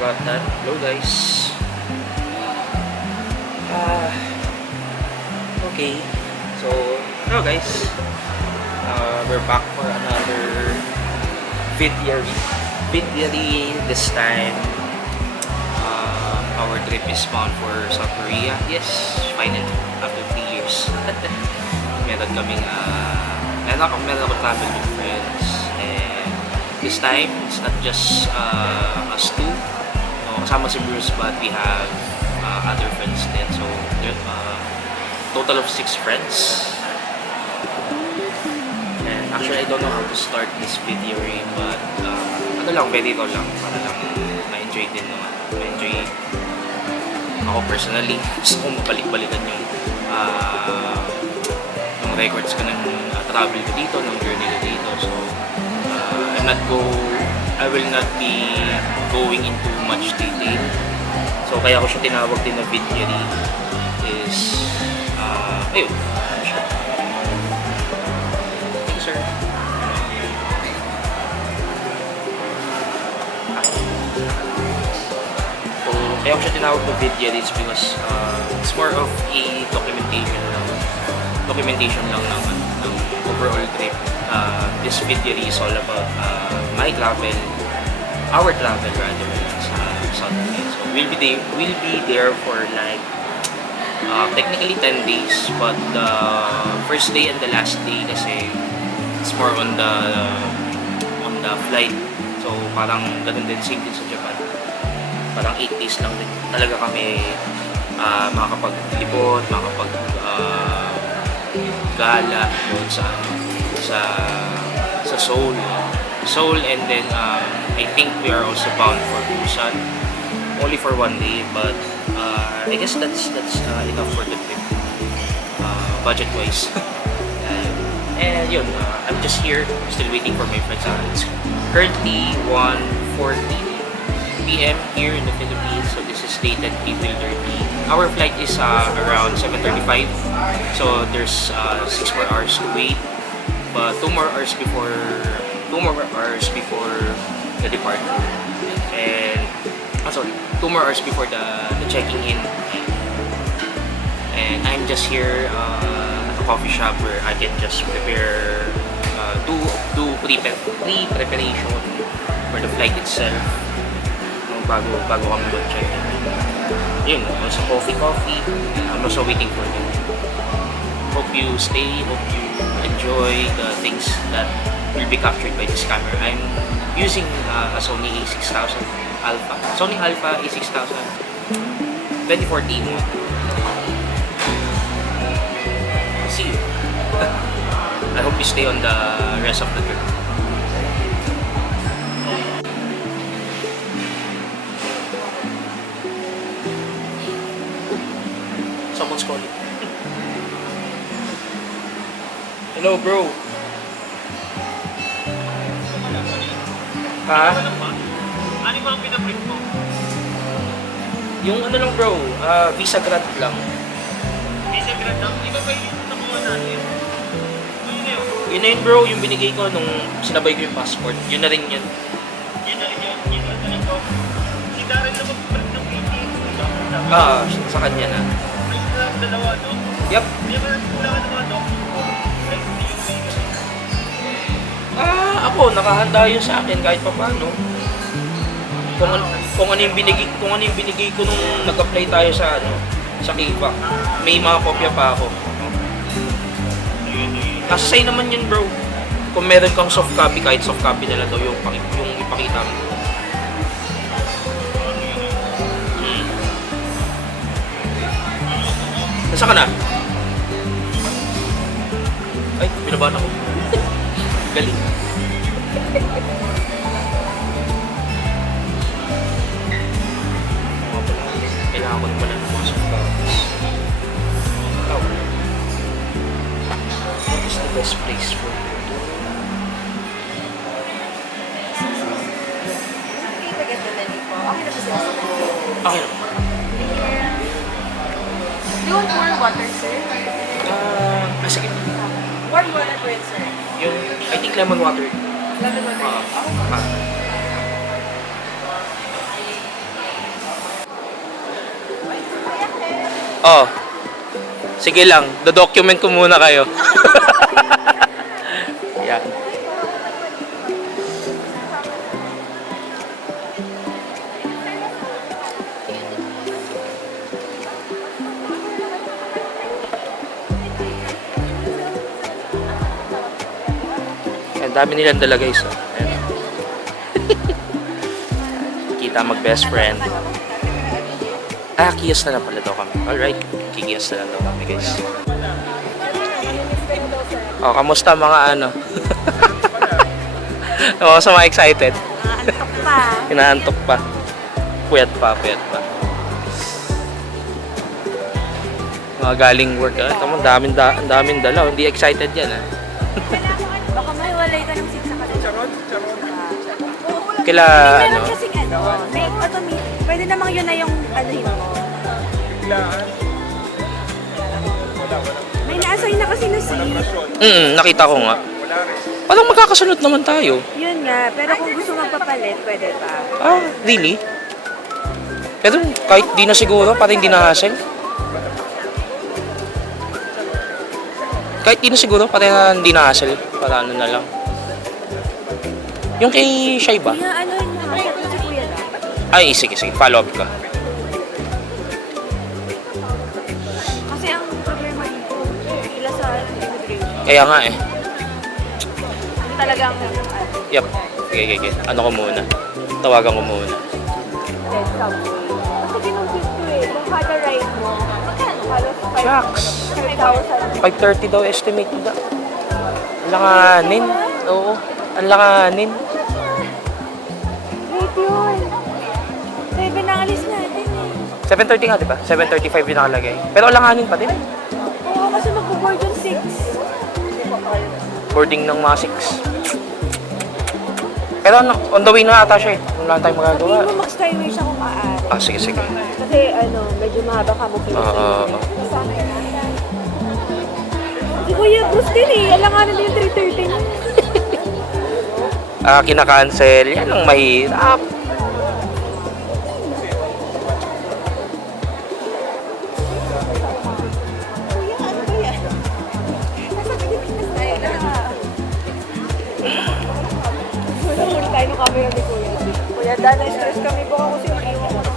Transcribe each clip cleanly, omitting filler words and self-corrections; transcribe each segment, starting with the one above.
about that. Hello guys. Okay. So, hello guys. We're back for another video. This time, our trip is bound for South Korea. Yes, finally, after 3 years. meron ako travel with friends. And this time, it's not just us two. No, kasama si Bruce, but we have other friends din. So, total of 6 friends. And actually, I don't know how to start this video but very raw lang para lang ma-enjoy din naman. Ma-enjoy ako personally. Gusto ko mabalik-balikan yung records ko ng travel ko dito, ng journey ko dito. So, I will not be going into much detail. So, kaya ko siya tinawag din na video is ayun. Thank you, sir. So, kaya ko siya tinawag na video because it's more of a documentation lang ng overall trip. This video is all about my travel, our travel rather, sa South Korea. So we'll be there for like technically 10 days, but the first day and the last day kasi it's more on the flight. So parang ganun din, same din sa Japan. Parang 8 days lang din talaga kami makakapaglibot, gala doon sa Seoul, and then I think we are also bound for Busan only for 1 day, but I guess that's enough for the trip budget wise. And yun, I'm just here still waiting for my friends. It's currently 1:14 p.m. here in the Philippines, so this is dated April 30. Our flight is around 7:35, so there's 6 more hours to wait, but 2 more hours before the departure, and 2 more hours before the checking in. And I'm just here at a coffee shop where I can just prepare, do pre-preparation for the flight itself, bago kami mag-check in. Yun, also coffee. I'm also waiting for you. Hope you stay, hope you enjoy the things that will be captured by this camera. I'm using a Sony A6000 Alpha. Sony Alpha A6000 2014. See you. I hope you stay on the rest of the trip. Someone's calling. Hello, bro. Ha? Ano ba ang pinaprint mo? Yung ano lang, bro, visa grant lang. Visa grant lang? Di ba yung nakuha natin? Ano yun? Yun na yun, bro, yung binigay ko nung sinabay ko yung passport. Yun na rin yun. Yun na rin yun. Yun na rin ito. Si Darren na mag-print ng PT. Sa kanya na. May dalawa, no? Yep. Di ba kulangan ng mga document? Like, Ako, nakahanda yun sa akin kahit pa paano. Kung ano yung binigay ko nung nag-apply tayo sa Kiva. May mga kopya pa ako. Nasa naman yun, bro. Kung meron kang soft copy, kahit soft copy na lang daw yung ipakita mo. Nasa ka na? Ay, binabahan ako. Galing. Kailangan ko naman ng mga soft copies. What is the best place for you? Okay naman. Do you want more water, sir? Sige. Warm water po yun, sir. Yung, I think lemon water. Lemon water. Oh. Sige lang, do-document ko muna kayo. Yan. Ang dami nilang dala guys. Oh. Ayan. Kita mag best friend. Kiyas na lang pala daw kami. Alright, kikiyas na lang daw kami guys. Oh, kamusta mga ano? Oo, sa mga excited. Antok pa. Inaantok pa. Puyat pa. Mga galing work. Tama, ang daming dala. Hindi excited yan ah. Baka may walay ka ng seat sa kanila. Kila Meron ano? kasing ano, may automatic. Pwede namang yun na yung ano yun mo. May na-assign na kasi na seat. Nakita ko nga. Parang magkakasunod naman tayo. Yun nga, pero kung gusto magpapalit, pwede pa. Ah, really? Pero kahit di na siguro, para hindi na hassle. Kahit di na siguro, para hindi na hassle. Para ano na lang. Yung kay Shai ba? Kaya ano yun na, check mo si Kuya na. Ay, sige. Follow up ka. Kasi ang problema dito, sila sa immigration. Kaya nga eh. Talagang Yep. Sige. Ano ko muna? Tawagan ko muna. subway. Kasi ginumpit ko eh, kung kada ride mo, halos Shucks. 5,000. 5:30 daw estimate da. Ang langanin. Oo. Ang langanin. Wait yun. 7 na alis natin eh. 7:30 nga, di ba? 7:35 yung nakalagay. Pero ang langanin pa din. Oo, kasi magpo-board yung 6. Boarding ng mga 6. Pero on the way na ata siya eh. Wala tayong magagawa. Hindi mo mag-skyway siya kung maaari. Ah, sige. Kasi ano, medyo mahaba ka mo Oo. Si Kuya Bruce din eh. Alanganan din yung 3:30 niya. Kinakancel. Yan ang mahirap. Kuya, ano ba yan? Nasa Pilipinas tayo na. Huli tayo ng camera ni Kuya. Kuya, dahil stress kami. Baka kasi naiwan ko.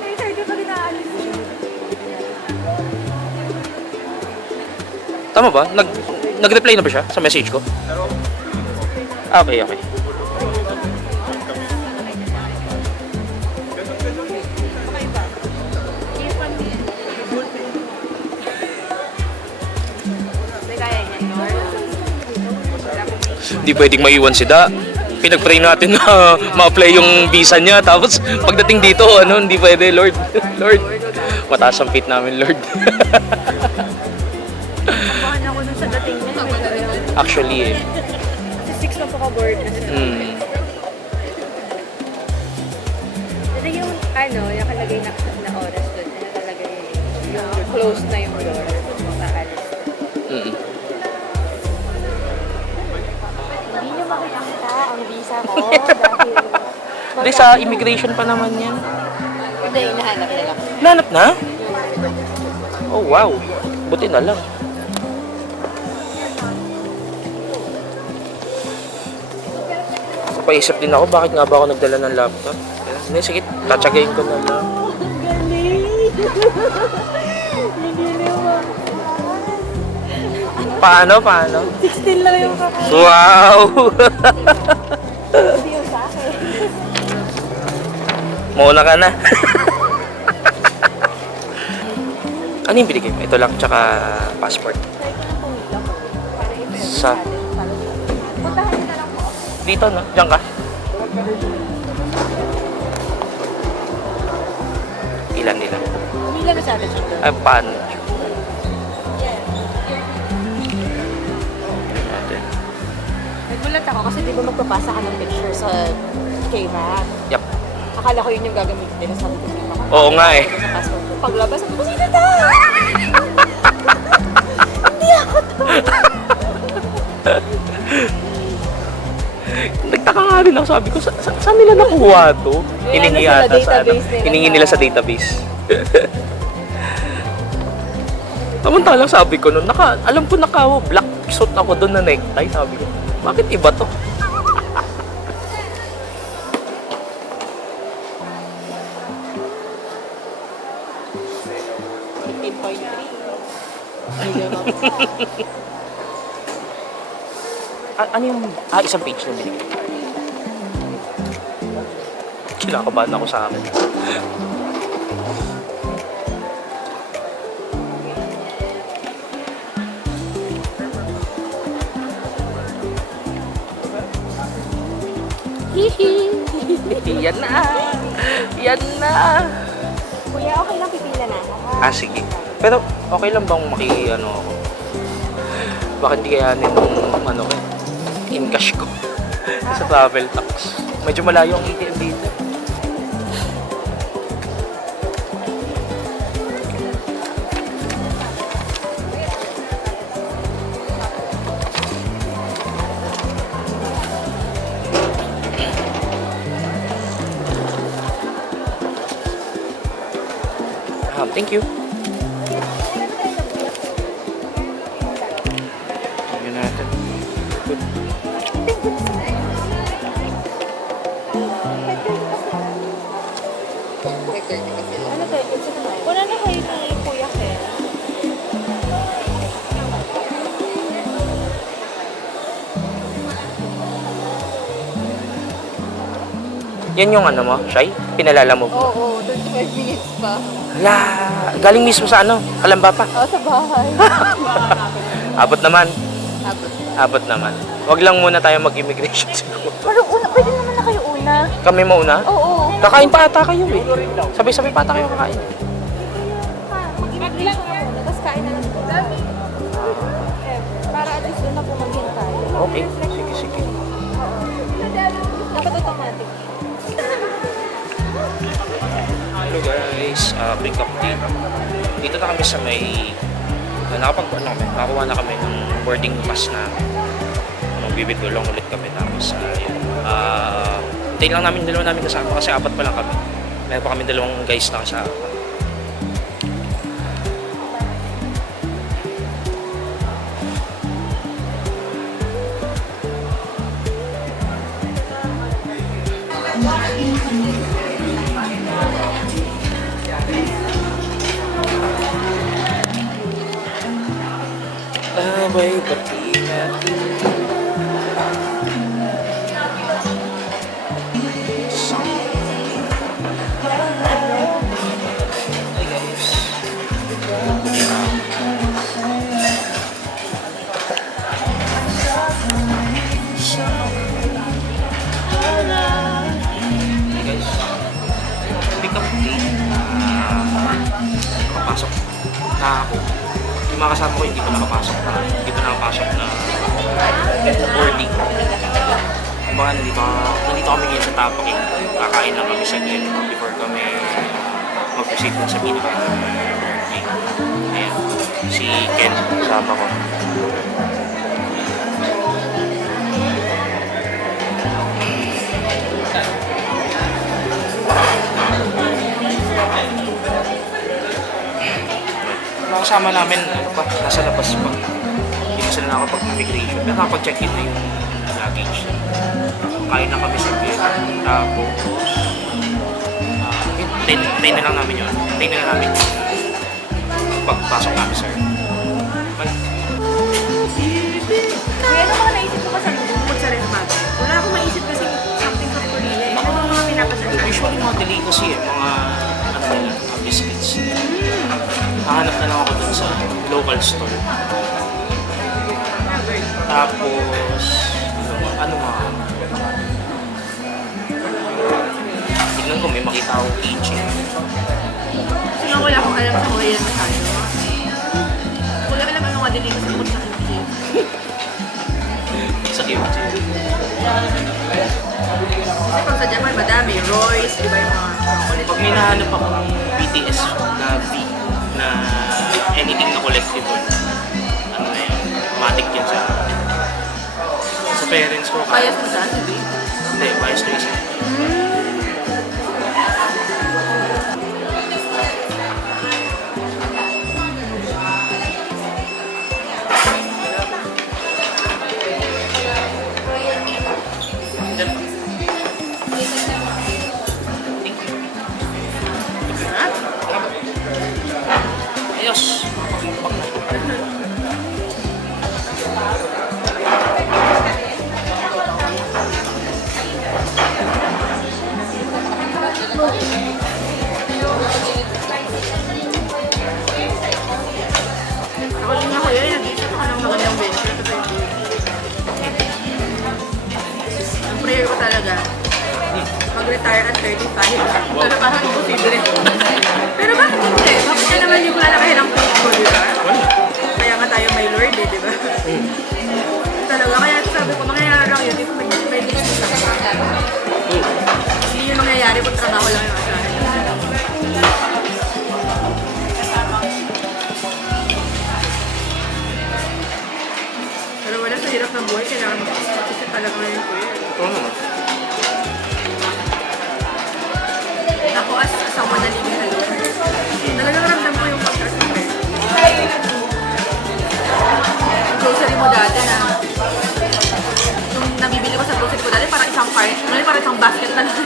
Ay, sir, di pa rin naalis. Tama ba? Nag-reply na ba siya sa message ko? Okay. May kaya niya, Hindi pwedeng maiwan si Da. Pinag-pray natin na ma-apply yung visa niya. Tapos pagdating dito, hindi pwede, Lord. Lord. Mataas ang feet namin, Lord. Kapahan ako dun sa dating niya. Actually eh. Kasi 6 lang po ka-board. Ito yung nakalagay na oras doon. Nakalagay yung close na yung door. Nakaalis. Hindi nyo makikita ang visa ko dahil... Hindi, sa immigration pa naman yan. Hindi, hinahanap nila. Nanap na? Oh, wow. Buti na lang. Napaisip din ako, bakit nga ba ako nagdala ng laptop? Hindi, sige, tatsagayin ko na lang. Galing! Hindi naman. Paano? 16 lang yung kakain. Wow! Hindi yung sa akin. Mauna ka na. Ano yung binigay mo? Ito lang, tsaka passport. Try ko na pumila ko. Para i-prep Sa? natin. Puntahan nyo na lang po. Dito, no? Diyan ka. Ilan nila? Pumila na sa atin siya. Ay, paano? Nagulat ako kasi di ba magpapasa ka ng picture sa K-Mac? Yup. Akala ko yun yung gagamitin. Sabi ko di ba? Oo nga eh. Sa passport ko. Paglabas, sabi ko, sino to? Hindi ako to. Nagtaka nga rin ako, sabi ko, saan nila nakuha to? May Hiningi ano sila, ata sa ano, database nila hiningi sa- nila sa database. Samantalang sabi ko nun, alam ko black suit ako doon na necktie, sabi ko, bakit iba to? Ano yung, isang page na binigay. Kinakabahan ako sa akin. Hihi! Yan na! Yan na! Kuya, okay lang pipila na ako. Sige. Pero okay lang bang ako? Baka hindi kayanin nung in cash ko sa travel tax. Medyo malayo ang ATM dito. Thank you. Tingnan natin. Good. Ano tayo? Wala na kayo ni Kuya Ken. Yan yung mo, Shai? Pinalala mo? Oo, 25 minutes pa. Galing mismo sa Kalamba pa. Oo, sa bahay. Abot naman. Tapos. Abot naman. Wag lang muna tayo mag-immigration siguro. Pero pwede naman na kayo una. Kami mauna? Oo. Kakain pa ata kayo eh. Sabay-sabay pa ata kayo kakain. Mag-immigration na muna, tapos kain na lang po. Para at least doon na po maghintay. Okay. Sige. Dapat automatic. Hello guys, pick up date. Dito na kami sa may nakakuha na kami ng boarding pass na magbibidulong ulit kami tapos hintayin lang namin dalawa namin kasama kasi apat pa lang kami. Meron pa kami dalawang guys na kasama. Abay, pati natin. Hi guys. Hey guys. Pick up date. Nakapasok na ako. Yung mga kasama ko hindi pa nakapasok na boarding. Kumbaga nandito kami ngayon sa Tapaking. Kakain lang kami saglit before kami mag-proceed dun sa pinaka-boarding. Ayan, si Ken kasama ko. Mga kasama namin, nasa labas pa. Hindi na sila nakapag-immigration. Pero nakapag-check-in na yung luggage. Kain na kami sa bed. Tapos, hintayin na lang namin yun. Hintayin na lang namin pagpasok namin, sir. Bye. Kuya, ano mga naisip ko pa sa bukod sa red bag? Wala akong maisip kasi something from Korea. Ano ba mga pinapasalita? Usually mga delicacy mga biscuits. Hahanap na lang ako dun sa local store. Tapos, ano nga? Tignan ko, may makita akong kitchen. Kasi nga wala akong alam sa Korea masyado. Wala alam ano nga delicacy bukod sa kimchi. Sa kimchi. Kasi pag sa Japan, madami. Royce, di ba yung mga chocolate? Pag may nahanap akong BTS na na anything na collectible, ano na yun, matik yan sa parents ko. Kaya sa saan, di ba? Hindi, bias to isa. Ayos. Ako din ako yun, nag-isip ako ng magandang venture. Ang prayer ko talaga, mag-retire at 35. Pero parang imposible. Pero bakit hindi? Bakit ka naman yung lalakahin ang faith ko, di ba? Kaya nga tayo may Lord eh, di ba? Talaga, kaya sabi ko, mangyayari lang yun if may business ako. Hindi yun mangyayari kung trabaho lang yung asahan. Pero wala sa hirap ng buhay, kailangan mag-isip talaga ngayon ko yun. Oo naman. Ako as someone na living alone, talagang ramdam ko yung pagkasipin. Grocery mo dati na, nung nabibili ko sa grocery ko dati, parang isang cart, ngayon parang isang basket na lang.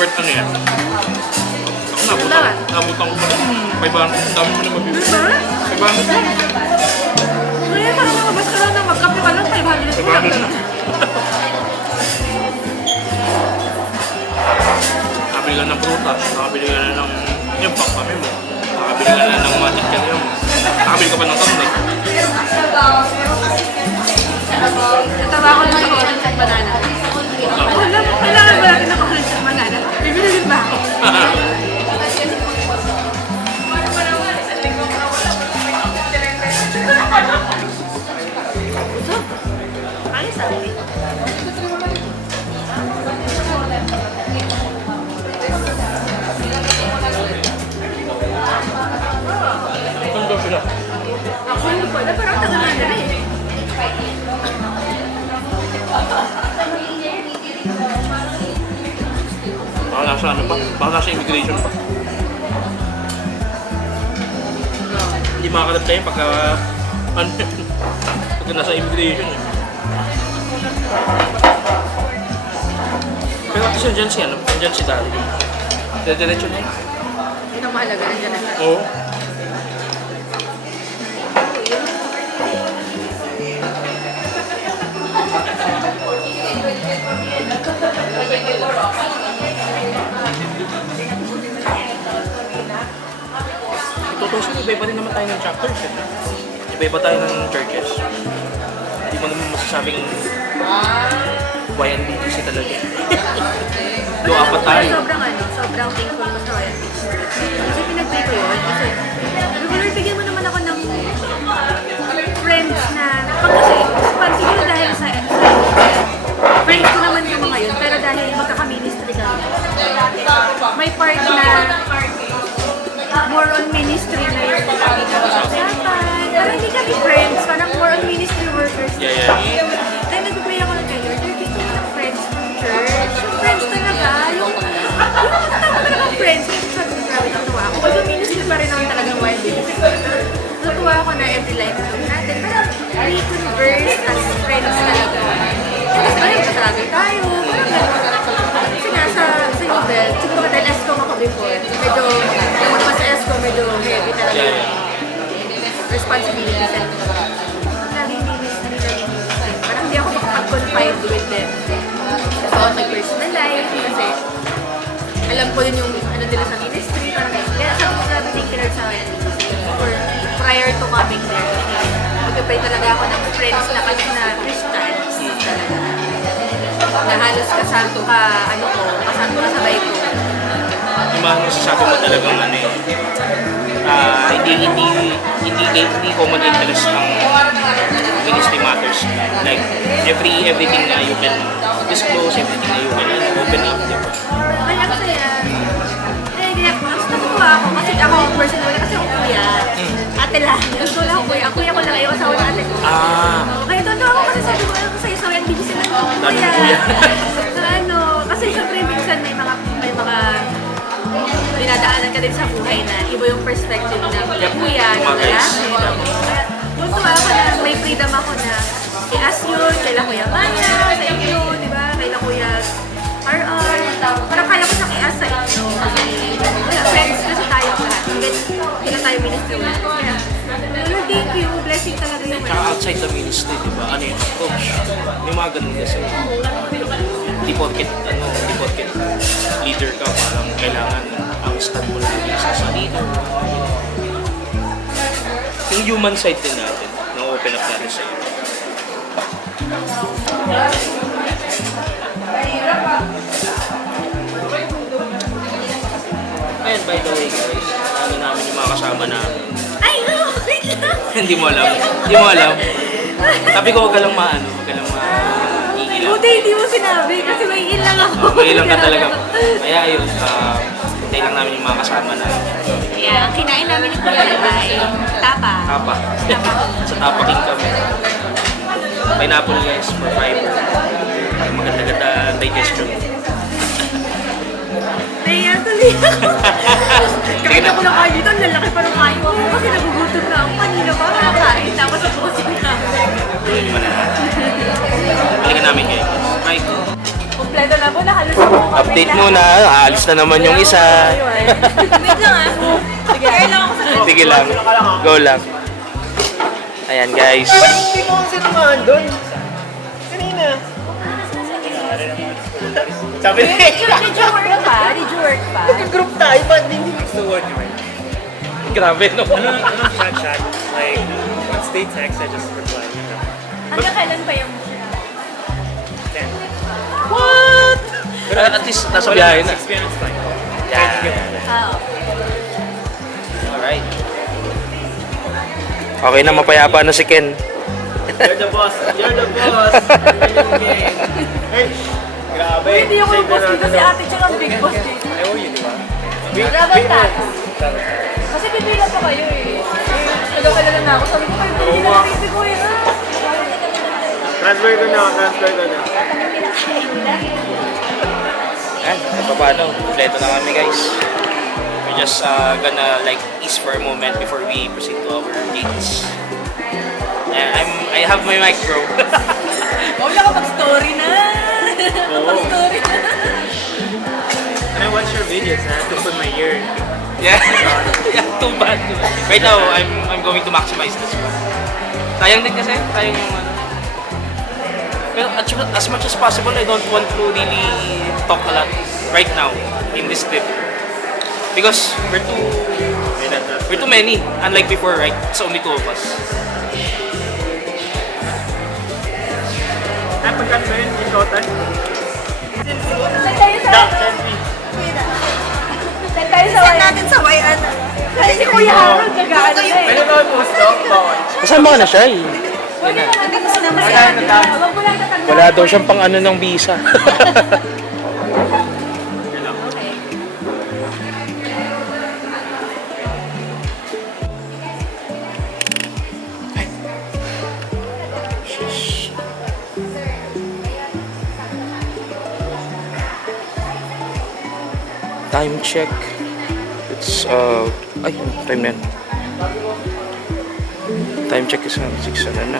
Worth ano yan? Ako nabutang ko pa rin. 500, ang dami mo na mabibili. Diba? 500 lang. Ngayon parang nakabas ka lang na magkape ka lang, 500 mo lang. 500 lang. Nakabili ka ng prutas, nakabili ka na ng yung pang-kami mo, nakabili ka na ng magic carrier mo, nakabili ka pa ng tamay. Natawa ko lang sa orange at banana. Wala mo, kailangan ba natin ng orange at banana? Bibili din ba ako? Ayos ah. Saan daw sila? Ako hindi ko alam, parang tagal na nila eh. Baka nasa ano pa? Baka nasa immigration pa. Hindi makakalap tayo pagka ano pagka nasa immigration eh. Pero at least nandiyan si ano, nandiyan si Daddy. Diretso na yun. Yun ang mahalaga, nandiyan na siya. Oo. Tutusin, iba-iba din naman tayo ng chapters eh. Iba-iba tayo ng churches. Hindi mo naman masasabing YNBGC talaga. Doa pa tayo. Sobrang thankful ko sa YNBGC. Kasi pinag-pray ko yun. Kasi, Lord, bigyan mo naman ako ng friends na, pag siguro dahil sa friends ko naman yung mga yun, pero dahil magkaka-ministry kami, may part na more on ministry na yung pinag-usapan. Parang hindi kami friends, parang more on ministry workers. Yeah. Then nag-pray ako ng Lord, bigyan mo ng friends ng church. Yung friends talaga, yung tama talagang friends. Kasi sabi ko, grabe natuwa ako. Although ministry pa rin naman talagang wild day. Natuwa ako na every life natin. Parang re-converse as friends talaga. Tapos parang magkatragay tayo. Parang gano'n. Kasi nga sa Nobel, siguro dahil ESCOM ako before. Medyo, yung mas ESCOM, medyo heavy talaga. Responsibility sa ito. Laging ministry. Parang hindi ako makapag-confide with them. About my personal life. Kasi alam ko yun yung ano nila sa ministry. Parang kaya sabi ko grabe thank you Lord sa akin. Or prior to coming there. Mag-pray talaga ako ng friends na Christians. Na halos kasanto ka, kasanto ka sabay ko. Yung mga masasabi mo talagang ano eh, hindi common interest ang ministry matters. Like, everything na you can disclose, everything na you can open up, di ba? Kaya ang saya. Mas natutuwa ako kasi ako personal kasi ako kuya. Ate lang. Gusto lang ako kuya. Ang kuya ko lang yung asawa na ate ko. Ah. Kaya totoo ako kasi sabi ko sa isaw yan, hindi sila kuya. Kasi syempre minsan may mga dinadaanan ka din sa buhay na iba yung perspective ng kuya, ng lalaki. Kaya tuntua ako na may freedom ako na i-ask yun, kaila Kuya Maya, sa inyo, di ba? Kaila Kuya RR. Parang kaya ko siyang i-ask sa inyo. Kasi friends kasi tayo lahat. Hindi na tayo ministry ulit. Kaya, thank you. Blessing talaga yung Tsaka outside the ministry, di ba? Ano yung approach? Yung mga ganun kasi. Di porket leader ka, parang kailangan ang stand mo lagi sa leader. Yung human side din natin, na-open up natin sa iyo. And by the way guys, ano namin yung mga kasama namin. Ay, no! Wait lang! Hindi mo alam. Hindi mo alam. Sabi ko, huwag ka lang maano, huwag ka lang maiilang. Buti hindi mo sinabi kasi may ilang ako. May ilang ka talaga. Kaya ayun, hintay lang namin yung mga kasama na Yeah, ang kinain namin ni Kuya ay tapa. tapa. Sa Tapa King kami. Pineapple guys for fiber. Para maganda-ganda digestion. Naiya tuloy ako. Kahit ako nakain dito, ang lalaki pa ng kain ko kasi nagugutom na ako. Kanina pa ako nakain, tapos ako kasi nakain. Hindi naman na. Balikan namin ngayon. Bye. Kompleto na po, nahalos ako kami. Update muna. Aalis na naman yung isa. Wait lang ah. Sige, kaya lang ako sa Sige lang. Go lang. Ayan guys. Hindi mo kasi naman doon. Kanina. Sabi niya. Did you work pa? Did you work pa? Nag-group tayo, ba't hindi gusto work naman? Grabe no. Anong chat? Like, once they text, I just reply. Hanggang kailan pa yung Then, What? Pero at least nasa biyahe na. 6 minutes fine. Yeah. Ah, Alright. Okay na, mapayapa na si Ken. You're the boss. You're the boss. Hey, grabe. hindi ako yung boss dito si ate tsaka ang big boss dito. I owe you, di ba? Travel tax. Kasi bibilang pa kayo eh. Nag-alala na ako. Sabi ko kayo, hindi na natin ko yun. Transfer ko na. Ayan, kahit paano, kompleto na kami guys. We're just gonna like ease for a moment before we proceed to our dates. I have my mic bro. Huwag na kapag-story na. Kapag-story na. And I watch your videos and I have to put my ear. Yeah. Yeah, too bad. Right now, I'm going to maximize this one. Sayang din kasi, sayang yung ano. Pero as much as possible, I don't want to really talk a lot right now in this trip. Because we're too many. Unlike before, right? It's only two of us. Ay, pagkat mo yun, in total? Saan tayo sa Da, ano? send me. Saan tayo sa wayan? natin sa wayan. Kasi si Kuya Harold gagaan na eh. Pwede ba post to? Bawal. Kasama ka na siya eh. Hindi ko sinama si ate. Huwag mo lang tatanggalin. Wala daw siyang pang ano ng visa. Okay. Time check. It's ay, time na. Time check is around 6 na.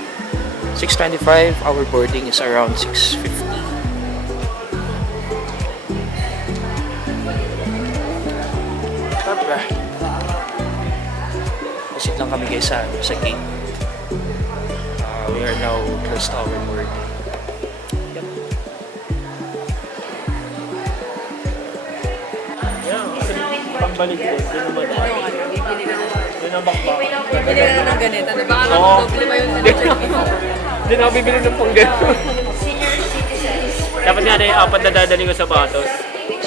6:25. Our boarding is around 6:50. Tara. Proceed lang kami guys sa gate. We are now close to our boarding. Yeah, kasi pagbalik ko, doon naman. Doon ang bakbak. Bibili ka na ng ganito. Baka Oo. mag-doble pa yun. Hindi na ako bibili ng panggan. Senior citizens. Dapat nga na yung 4 na dadali ko sa batos.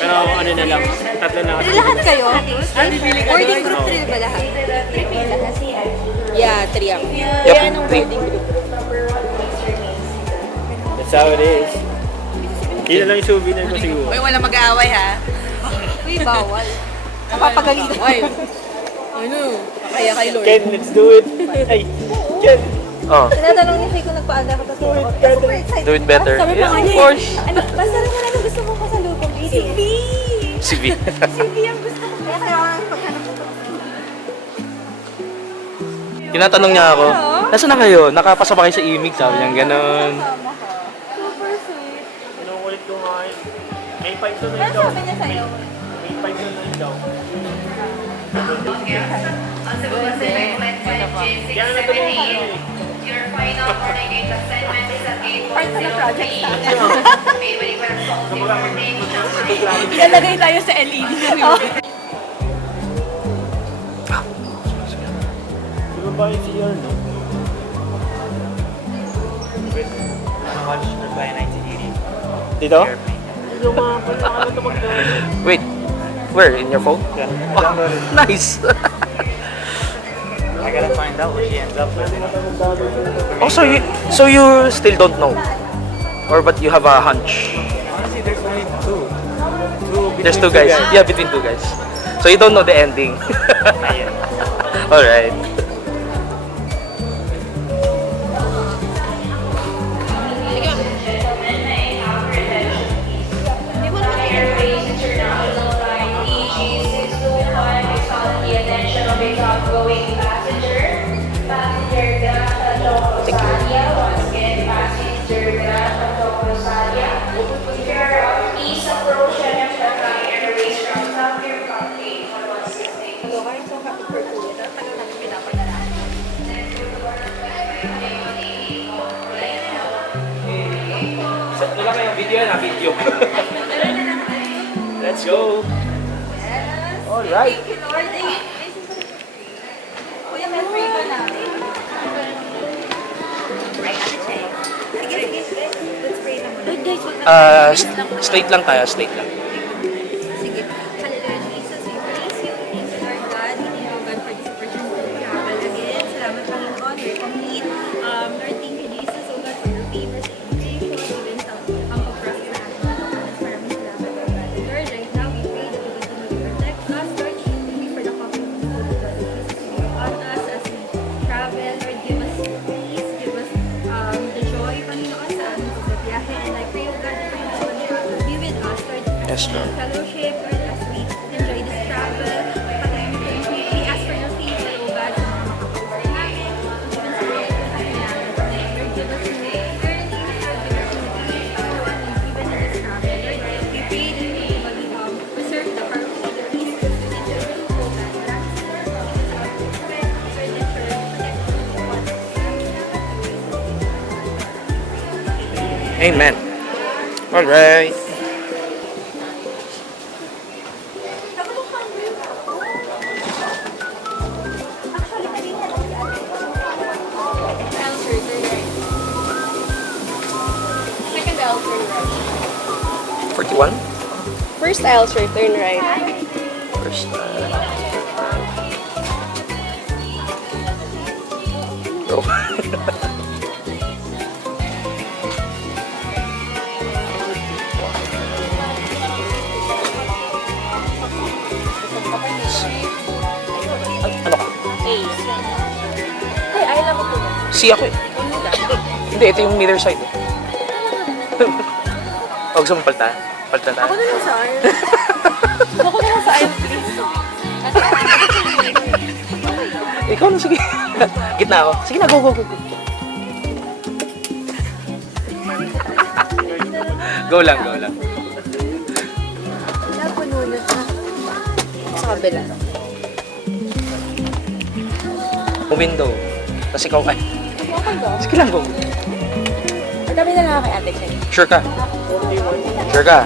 Pero ano na lang, 3 na kasi. Lahat kayo? Boarding group 3 ba lahat? Yeah, 3 ako. Yep, Anong three. boarding group? That's how it is. Yun na lang yung souvenir ko siguro. Uy, wala mag-aaway ha? Uy, bawal. Napapagalitan. Ay, ano? Kaya kay Lord. Ken, let's do it. Ay, Ken. Oh, Tinatanong ni Faye kung nagpaaga ka pa sa ako. Super excited. do it better. Sabi Yeah, pa of nga niya, course. Ano, basta naman ano gusto mo kasalubong. Si B! Si V. Si B ang gusto ko. Kaya kailangan paghanap ko. Tinatanong niya ako, nasa na kayo? Nakapasa ba kayo sa imig? Sabi niya, ganon. Kasama ka. Super sweet. Kinukulit ko nga yun. May 5 to 9 Ano daw. sabi niya sa'yo? May 5 to 9 daw. Kaya na ito mong ano eh. Your final coordinate assignment is at 8:00 Part na project sa atin. May balik pa sa Ilalagay tayo sa LED. Di ba ba yung CR, no? Dito? Yung mga kailangan na ito mag- Wait, where? In your phone? Yeah. Oh, nice. I gotta find out what she ends up with. Oh, so you still don't know? Or but you have a hunch? Honestly, there's only two. There's two guys. Yeah, between two guys. So you don't know the ending. Alright. Please approach NFF Airways from South Pier Cafe for 160. Ito lang yung video na video. Let's go. Alright. Thank you, Lord. Kuya, may free ba namin? Sige, sige. Let's pray naman. Lord, guys, wag na- Straight lang tayo, straight lang. Sige. Hallelujah, Jesus. We praise you. Thank you, Lord God. We thank you, God, for this opportunity to travel again. Salamat, Panginoon. We're complete. Lord, thank you, Jesus, oh God, for your favor sa immigration, even sa pag-process na ating mga documents. Maraming salamat, oh God. Lord, right now, we pray that you continue to protect us. Lord, we pray for the covering of the Holy God. Jesus, be upon us as we travel. Lord, give us peace. Give us the joy, Panginoon, sa aming pagbiyahe. And I pray, oh God, that you will be with us, Lord, Yes, Lord. fellowship, Lord, as we enjoy this travel. Patuloy mo po, we ask for your favor, O God, sa mga makakausap namin, even sa mga pagkakas namin. Lord, give us new learning, Lord, give us new peace, Lord, even in this travel. Lord, we pray that you will preserve the purpose of the peace and your truth, O God. Maraming salamat, Lord, Lord, ensure protect us. Amen. Alright. Second aisle turn right. 41? First aisle sir, turn right. First. Go. Ano ka? Ay, ay lang ko po. Si ako eh. Hindi, ito yung mirror side eh. Huwag sa palta. Palta tayo. Ako na lang sa aisle. Ako na lang sa aisle, please. Ikaw na, sige. Gitna ako. Sige na, go, go, go. Go lang, go lang. Napuno na sa... Sa kabila. Window. Tapos ikaw, ay. Okay ba? Sige lang, go. Kami na lang kay ate Chen. Sure ka? Sure ka?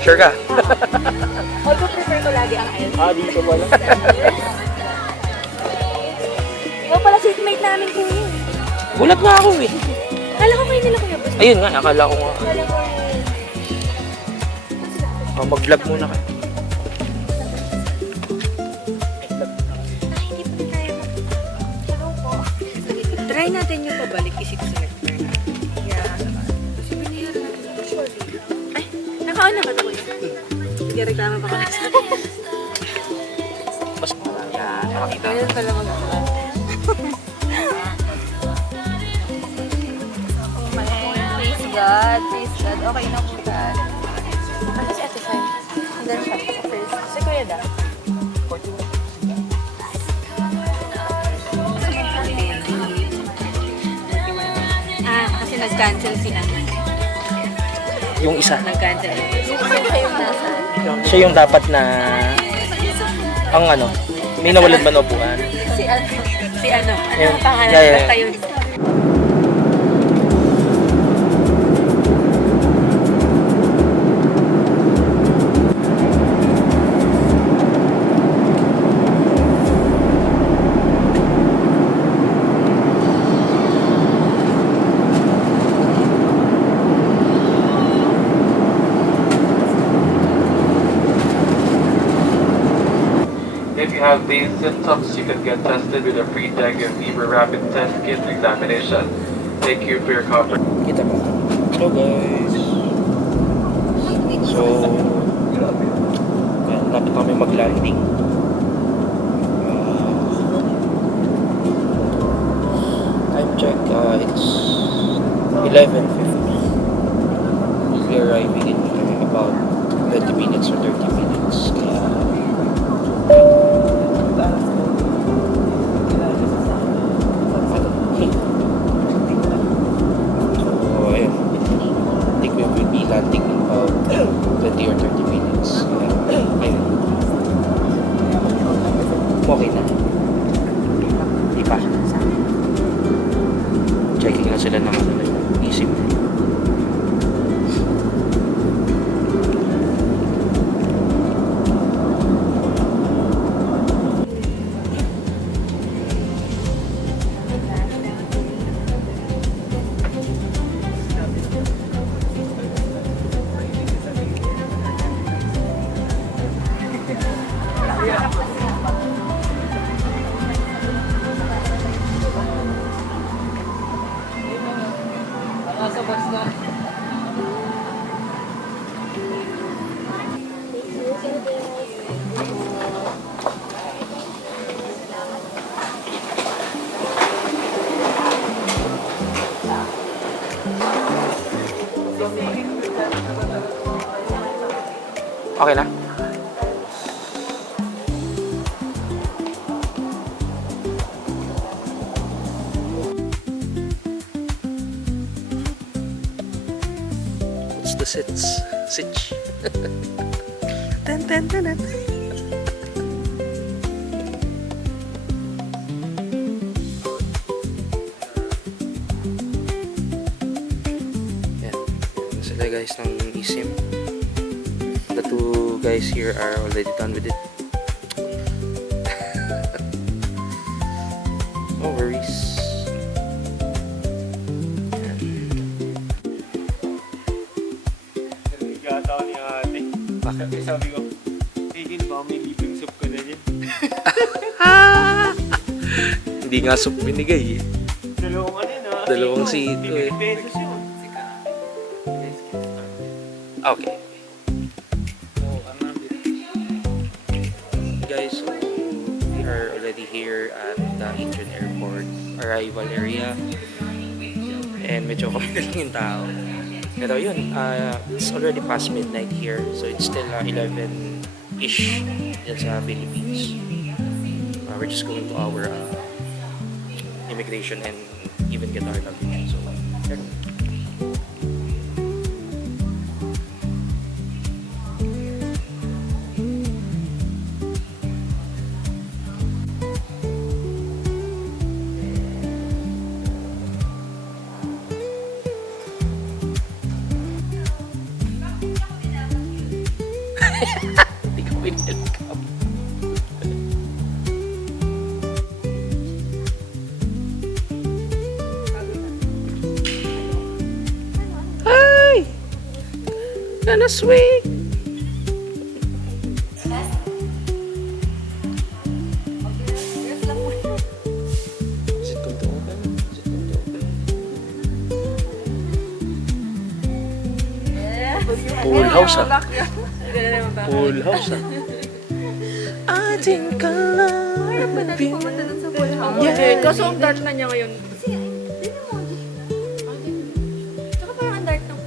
Sure ka? Although prefer ko lagi ang aisle. Ah, dito pala. Ikaw pala seatmate namin kuya. Gulat nga ako eh. Kala ko kayo nila kuya. Basta Ayun nga, akala ko nga. kala ko Mag-vlog muna kayo. Hindi pa rin tayo Hello po. Try natin yung pabalik isip selector na. Yeah. Kasi binigyan natin. Ay, naka-on na ba ito kuya? Sige, reklamo pa ka na sa Mas yan, nakakita. Ganyan pala mag-vlog. God. Praise God. Okay na po dad. Ano si Ate Fine? Hanggang siya sa first. Si Kuya da. Kasi nag-cancel si ano. Yung isa. Nag-cancel. Siya yung nasa. Siya yung dapat na ang ano, may nawalan man upuan. Si ano. Si ano. Ano Ayun. ang pangalan? Yeah, yeah, Basta yeah. yun. If you have these symptoms, you can get tested with a free dengue fever rapid test kit examination. Thank you for your cooperation. Kita mo. Hello guys. So, ayan, lapit kami mag-landing. Time check, it's 11:50. We're arriving in about 20 minutes or 30 minutes. Kaya, so, ayun. I think we will be landing in about 20 or 30 minutes. Ayun. Okay na. Di pa. Checking na sila ng ano, isip. Okay na? What's the sitch? Ten ten ten ten. Yan. Yan sila guys ng eSIM. The two guys here are already done with it. No worries. Nagigata ako ni ate. Bakit? Kasi sabi ko, tigil ba may libreng soup ka na dyan? Hindi nga soup binigay eh. Dalawang ano yun ah. Dalawang sito eh. 50 pesos yun. Okay. Guys, so we are already here at the Incheon Airport arrival area. And medyo kami na lang yung tao. Pero yun, it's already past midnight here. So it's still 11-ish dyan sa Philippines. We're just going to our immigration and even get our luggage. So, yun. Hindi ka pinelcome. Hi! Gonna swing! Is it going to open? Is it going to open? Full house ah. Full house ah. I think I love you. Yeah. Kaso ang dark na niya ngayon. Tsaka parang ang dark ng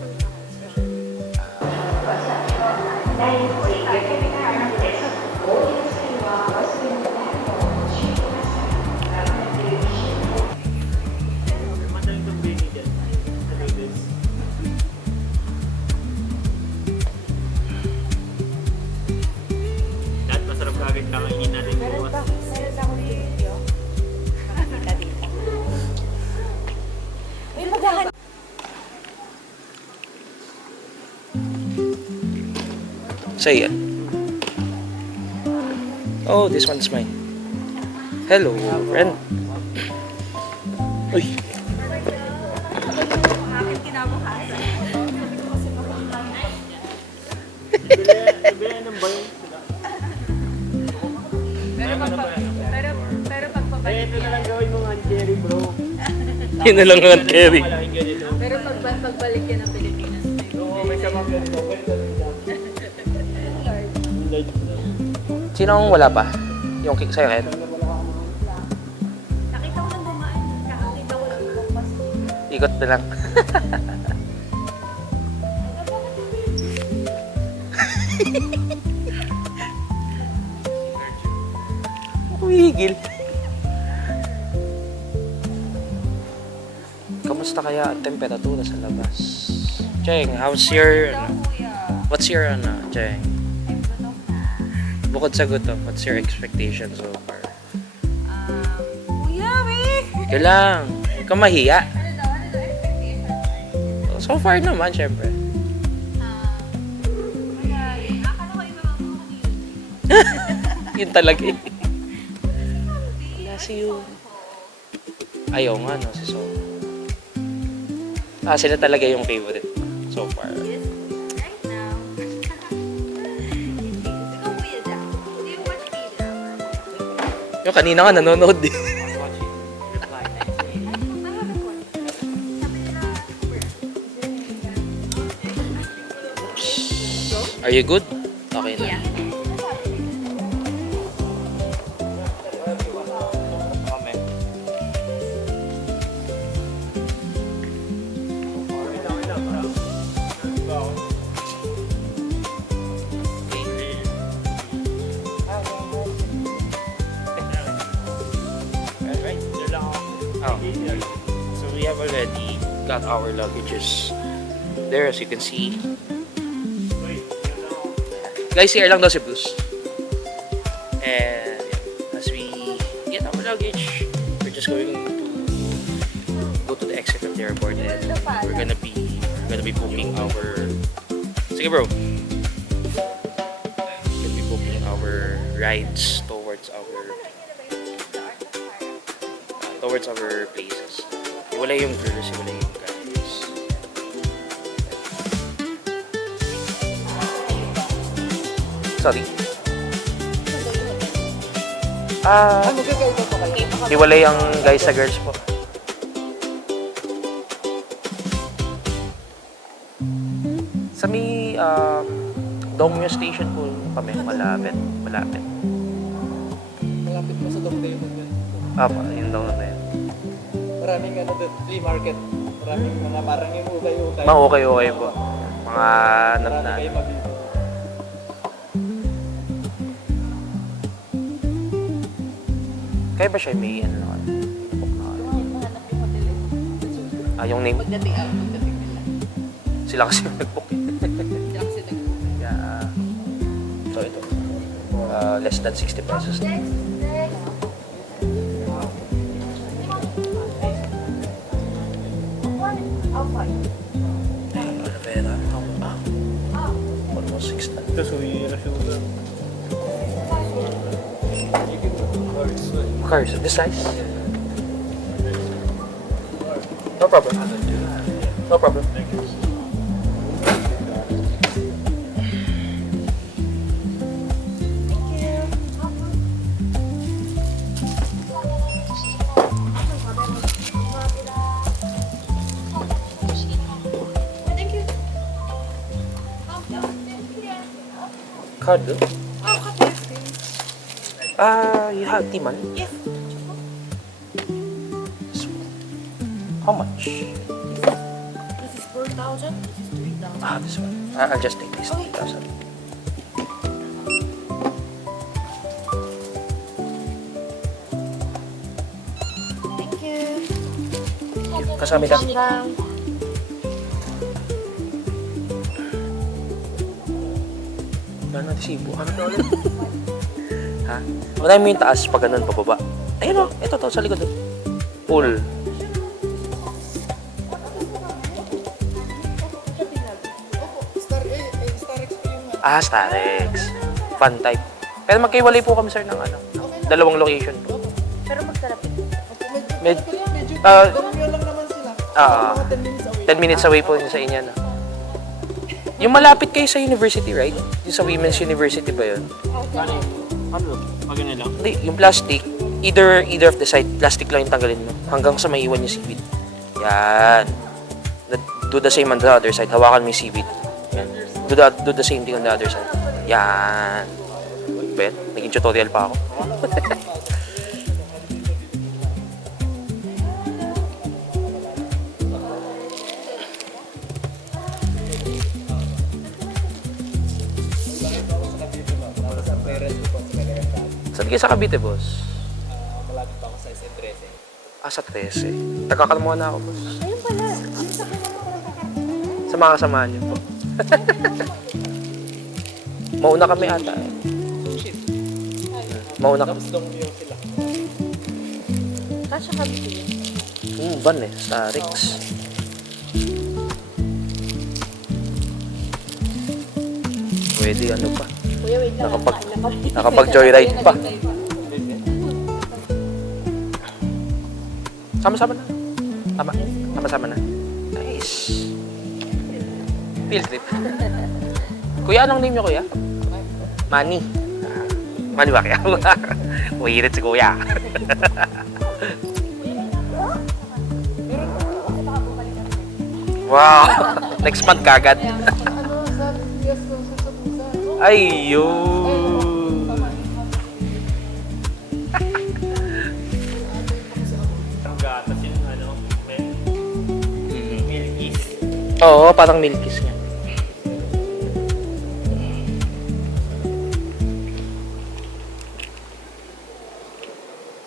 Madaling itong baby dyan. Sa noodles. Lahat masarap kagad kakainin natin bukas. Meron ako video. Makikita dito. May maghahan. Say it. Oh, this one's mine. Hello, friend. Uy. Akin kinabukasan. Ibigay ng bayo. Pero pagpabalik Ito na lang gawin mo nga ni Jerry, bro. Yun na lang ang Terry. Malaking ganito. Pero pagbalik yan ng Pilipinas. Oo, may samang ganito. Pwede na rin dyan. Sino ang wala pa? Yung sa'yo, Ken? Nakita ko lang dumaan. Kakakita ko lang lumpas. Ikot na lang. Humihigil. Kamusta kaya ang temperatura sa labas? Cheng, how's your... What's your Cheng? Bukod sa gutom, what's your expectation so far? Kuya, may! Yun lang. Huwag kang mahiya. So far naman, syempre. Akala ko iba mga Yun talaga eh. Wala si Yun. Ayaw nga, no, si Sol. Sila talaga yung favorite so far. right now. Ikaw, Kuya Jack. Do you watch K-drama? Yung kanina nga nanonood eh. Are you good? Okay na. Oh. So we have already got our luggages there, as you can see. Guys, here lang daw si Bruce. And yeah, as we get our luggage, we're just going to go to the exit of the airport, and we're gonna be booking our... Sige bro. We're gonna be booking our rides towards our places. Wala yung girls, wala yung guys. Sorry. Hiwalay ang guys sa girls po. Sa may Dongmyo Station po kami, malapit. Malapit mo sa Dongdae mo dyan. Apa, yun daw na yun. Maraming ano doon, flea market. Maraming mga parang yung ukay-ukay. Mga okay po. Mga Marami kayo mabili. Kaya ba siya may ano? Yung name? Pagdating nila. Sila kasi yung nag-book. Diyan kasi Yeah. So ito. Less than 60 pesos. Talavera. Almost 6 na. Ito, suwi na sugar. Cars, this size? No problem. No problem. Thank you. Card? Oh, kapit. You have Timan? Yes. How much? This is 4,000. This is 3,000. This one. I'll just take this Okay. 3,000. Kasama ka. Hanggang... Ano natin sibo? Ano to ulit? Ha? Unahin mo yung taas pag ganun pababa. Ayun o, ito to, sa likod. Pool. Starex po yung Starex. Fun type. Pero magkaiwalay po kami sir ng ano. Dalawang location po. Pero magkalapit. Med- medyo Ah, gawin lang naman sila. Ah, Mga 10 minutes away. 10 minutes away po yun sa inyo, no? Yung malapit kayo sa university, right? Yung sa Women's University ba yun? Ano? Pag ganun lang? Hindi, yung plastic, either of the side, plastic lang yung tanggalin mo. Hanggang sa maiwan yung seaweed. Yan. Do the same on the other side. Hawakan mo yung seaweed. Yan. Do the same thing on the other side. Yan. Ben, naging tutorial pa ako. Sa parents ko po sa Kalimantan. Saan kayo sa Cavite, boss? Malapit pa ako sa SM13. Sa 13. Nagkakalmuhan na ako, boss. Ayun pala. Yung sa kinama ko lang kakarating. Sa mga kasamahan niyo po. Mauna kami ata eh. Mauna kami. Tapos long view sila. Kasya kami sila. Van eh, Starix. Pwede ano pa. Kuya, wait lang. Nakapag-joyride pa. Sama-sama na. Sama-sama na. Nice. Field trip. Kuya, anong name niyo, kuya? Manny. Manny ba kaya? Uhirit si kuya. Wow! Next month kagad. Ano sa Pilipinas sa Pusa? Ayun! Ang gatas yung ano, milkies. Oo, parang milkies niya.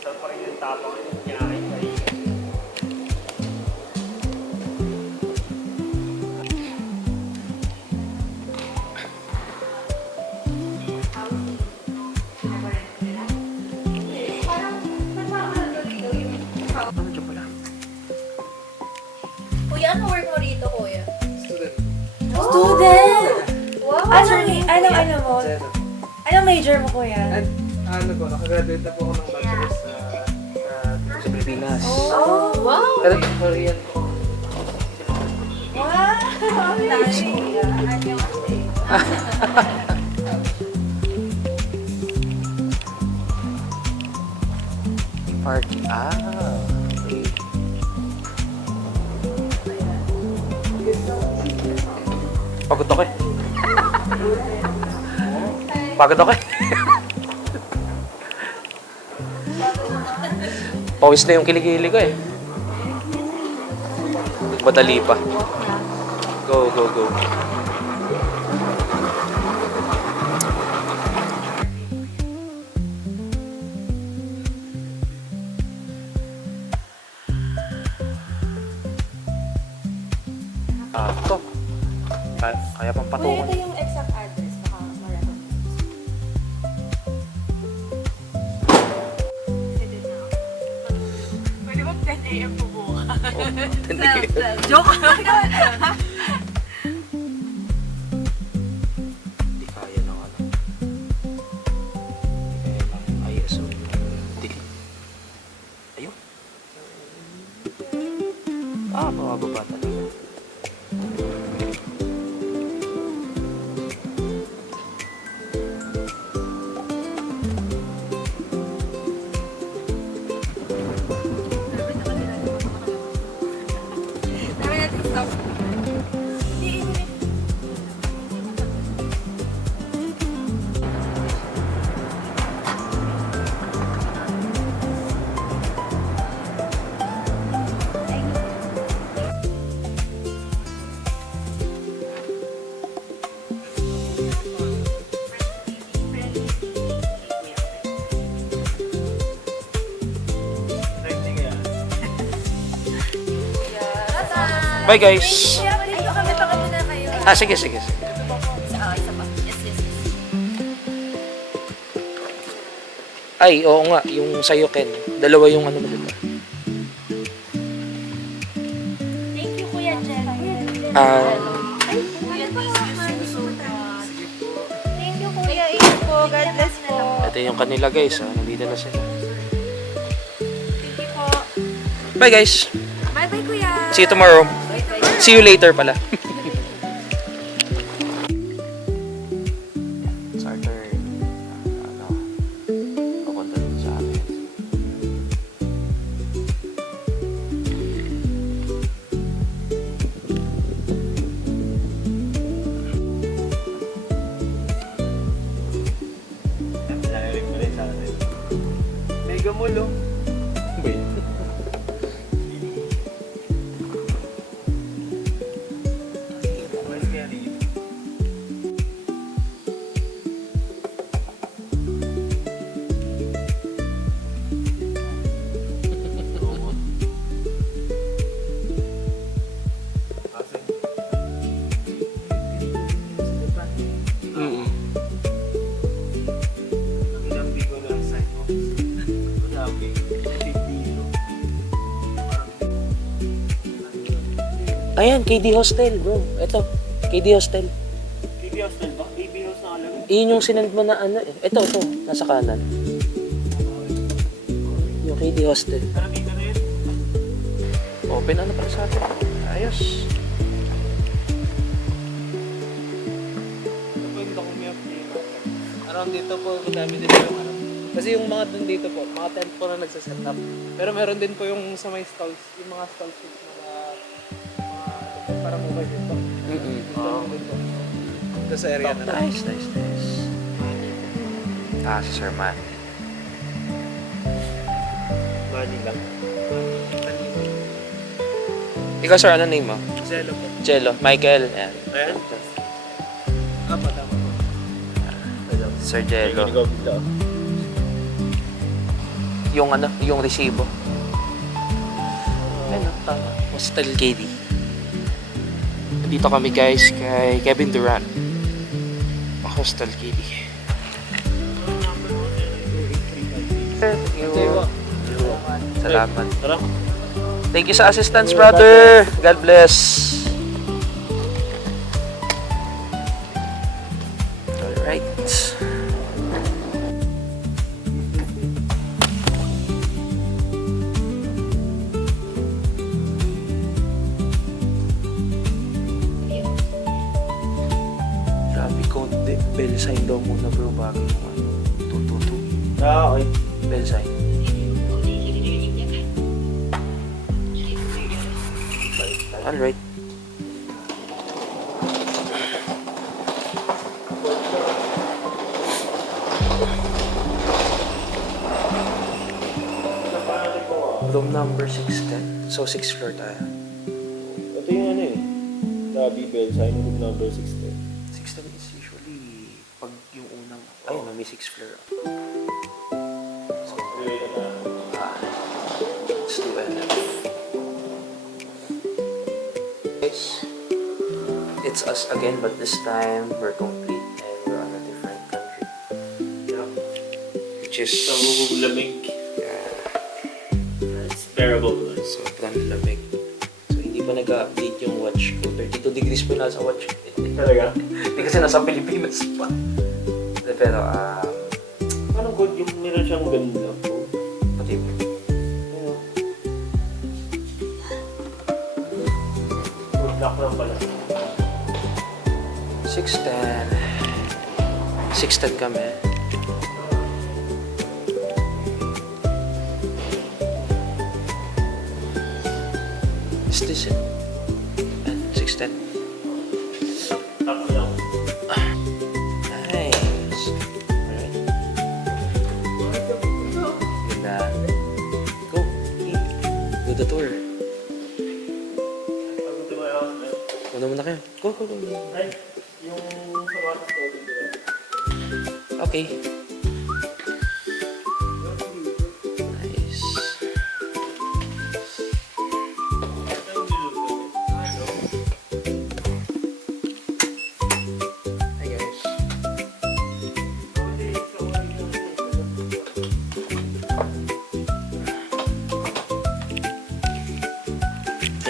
Sa pa rin yung tapang yung kinain kayo. Ano dyan pala? Kuya, ano work mo rito, kuya? Student. Student! Wow! Ano mo? Anong major mo, kuya? At ano po, nakagraduate na po ako ng bachelor's Sa Pilipinas. Oh, wow! Pero, Korean po. Wow! Nice. party. Okay. Pagod ako eh. Pagod ako eh. Pawis na yung kilikili ko eh. Madali pa. Go, go, go. Ito. Kaya pang Kuya, patungan. ito yung exact address. Baka marami. Pwede ba 10 a.m. po bukas? Joke! Hindi kaya ng ano. Hindi kaya ng ISO. Dikit. Ayun. Mababa talaga. Sabi natin stop. Bye guys! Dito kami, baka muna kayo. Ah, sige, sige, sige. Ay, oo nga, yung sa'yo, Ken. Dalawa yung ano mo dito. Thank you, Kuya Jen. Ah, Thank you, Kuya. Ingat po. God bless po. ito yung kanila guys, ah. Nandito na sila. Thank you po. Bye guys! Bye-bye, Kuya. See you tomorrow. See you later pala. Sarter, ano, papunta dun sa amin. Mega Mall, oh. Wait. Mas kaya dito. Mm-mm. Ang lambi ko lang sa inyo. Lambi. Dito. Ayan, KD Hostel, bro. Ito, KD Hostel. KB Hostel ba? KB House na alam. Iyon yung sinend mo na ano eh. Ito, nasa kanan. Yung KD Hostel. Pero dito na yun. Open ano para sa atin. Ayos. Kapag ako may update. Around dito po, madami din yung ano. Kasi yung mga dun dito po, mga tent po na nagsaset up. Pero meron din po yung sa may stalls, yung mga stalls yung mga parang mobile dito. Mm-mm. Dito. Dito sa area na. Nice, nice, nice. Ah, si Sir Man. Money lang. Ikaw, sir, ano name mo? Zelo po. Jello. Michael. Ayan. Ayan. Tama po. Sir Jello. Yung ano, yung resibo. Ano, tama. Hostel KD. Dito kami guys kay Kevin Durant. Hostel KD. Thank you. Salamat. Tara. Thank you sa assistance, brother. God bless. Alright. Grabe ko, bell sign daw muna bro bago yung ano. Tututu. Ah, okay. Bell sign. Alright. Room number 610. So 6th floor tayo. Ito yung ano eh. Sabi Bell, sign room number 16. 610 is usually pag yung unang... Ayun, may 6th floor. So, let's do NF. Guys, it's us again, but this time we're complete and we're on a different country. Yeah. Which is... So, lamig. Yeah, It's bearable. sobrang lamig. So, hindi pa nag-update yung watch ko. 32 degrees pa nasa watch ko. Talaga? Hindi kasi nasa Pilipinas pa. Pero, Parang good yung meron siyang ganda po. pati mo. Good luck lang pala. 610. 610 kami. Is this it? 610. Tapos lang. Nice. Alright. Ganda. Go. Do the tour. Pagod to my house, man. Una muna kayo. Go, go, go. Ay, yung sa water story dito. Okay. Nice.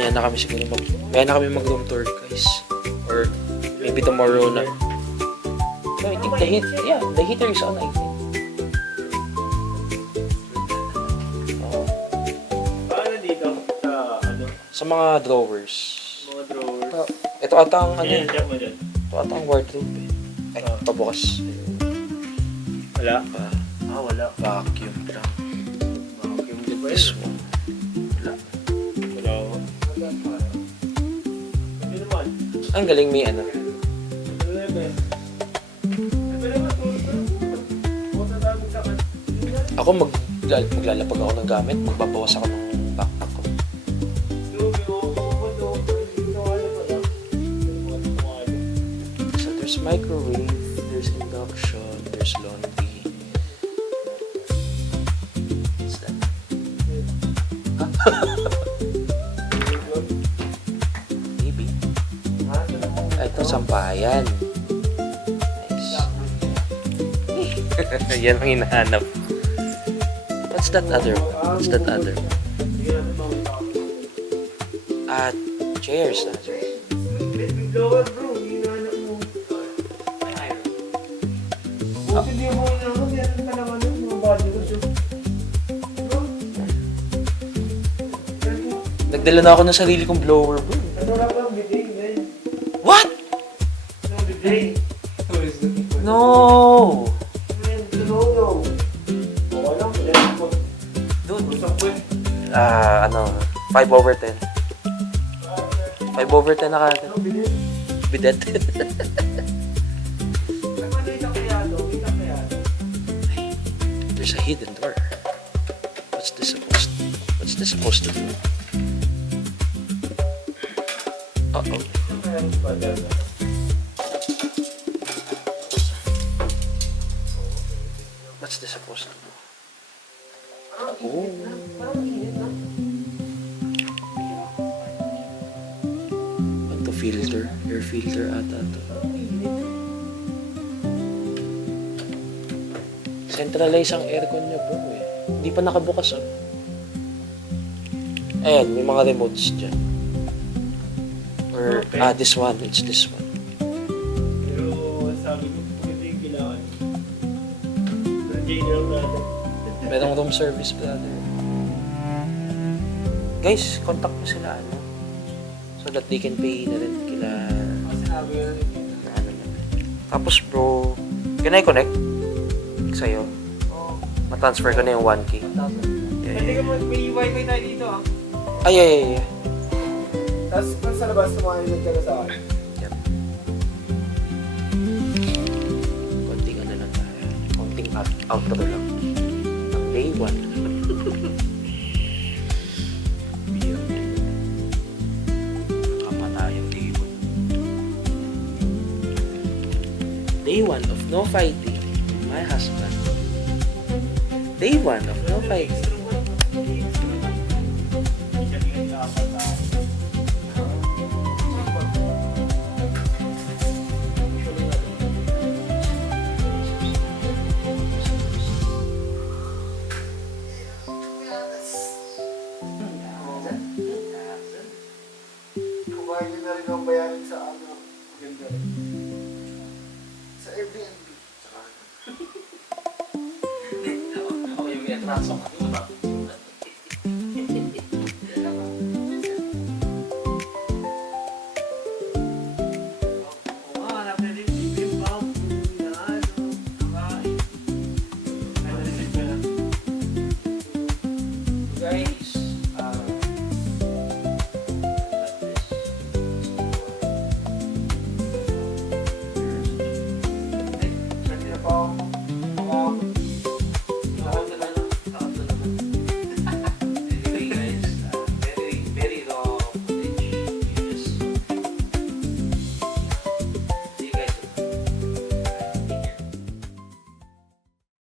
Mamaya na kami siguro mag-room tour, guys. Or maybe tomorrow na. So, I think the heater is on, I think. Oo. Paano dito? Sa ano? Sa mga drawers. Mga drawers. Ito ata ang ano Ayan, eh. check mo dyan. Ito ata ang wardrobe eh. Ay, pabukas. Wala. Wala. Vacuum lang. Vacuum di ba This yun? one. Wala. Wala ako. Hindi naman. Ang galing may ano. Wala ba yun? Ito naman, tulog na. Huwag na tayo magsakan. Ako maglalapag ako ng gamit. Magbabawas ako ng backpack ko. So there's microwave, there's induction, there's laundry. What's that? Maybe. Ito, sampayan. Nice. Yan ang hinahanap. What's that other one? What's that other one? Chairs na. Blower bro, hinahanap mo. Buti di mo hinahanap, meron ka naman yung mga body ko siya. Nagdala na ako ng sarili kong blower, bro. Ano lang lang, biday, guys. What? Ano, biday? No! Sunodo. Okay lang, biday mo. Dude. Usap ko eh. 5/10. 5/10 na kagad. Ano, biday? Bidet. Ano isang kayado? Isang kayado. There's a hidden door. What's this supposed to do? Uh-oh. Isang kayado pa dyan. What's this supposed to do? Ano to, filter? Air filter ata to. Centralize ang aircon niya, bro eh. Hindi pa nakabukas ah. Ayan, may mga remotes dyan. Or, this one. It's this one. Pero sabi ko, maganda yung kailangan. General natin. Merong room service, brother. Guys, contact mo sila, ano? So that they can pay na rin kila... Sinabi ko ano na. Tapos, bro, can I connect? Sa'yo? Ma-transfer ko na yung 1K. Pwede ka may wifi tayo dito ah. Ay. Tapos sa labas, tumahilig ka na sa akin. Yep. Konting ano lang tayo. Konting outro lang. Ang day 1. Nakama tayong day 1. Day 1 of no fighting with my husband. Day 1 of no fighting. Kumain nyo na rin ang bayarin sa ano. Ganda rin. Sa Airbnb. Ako yung may atraso ka.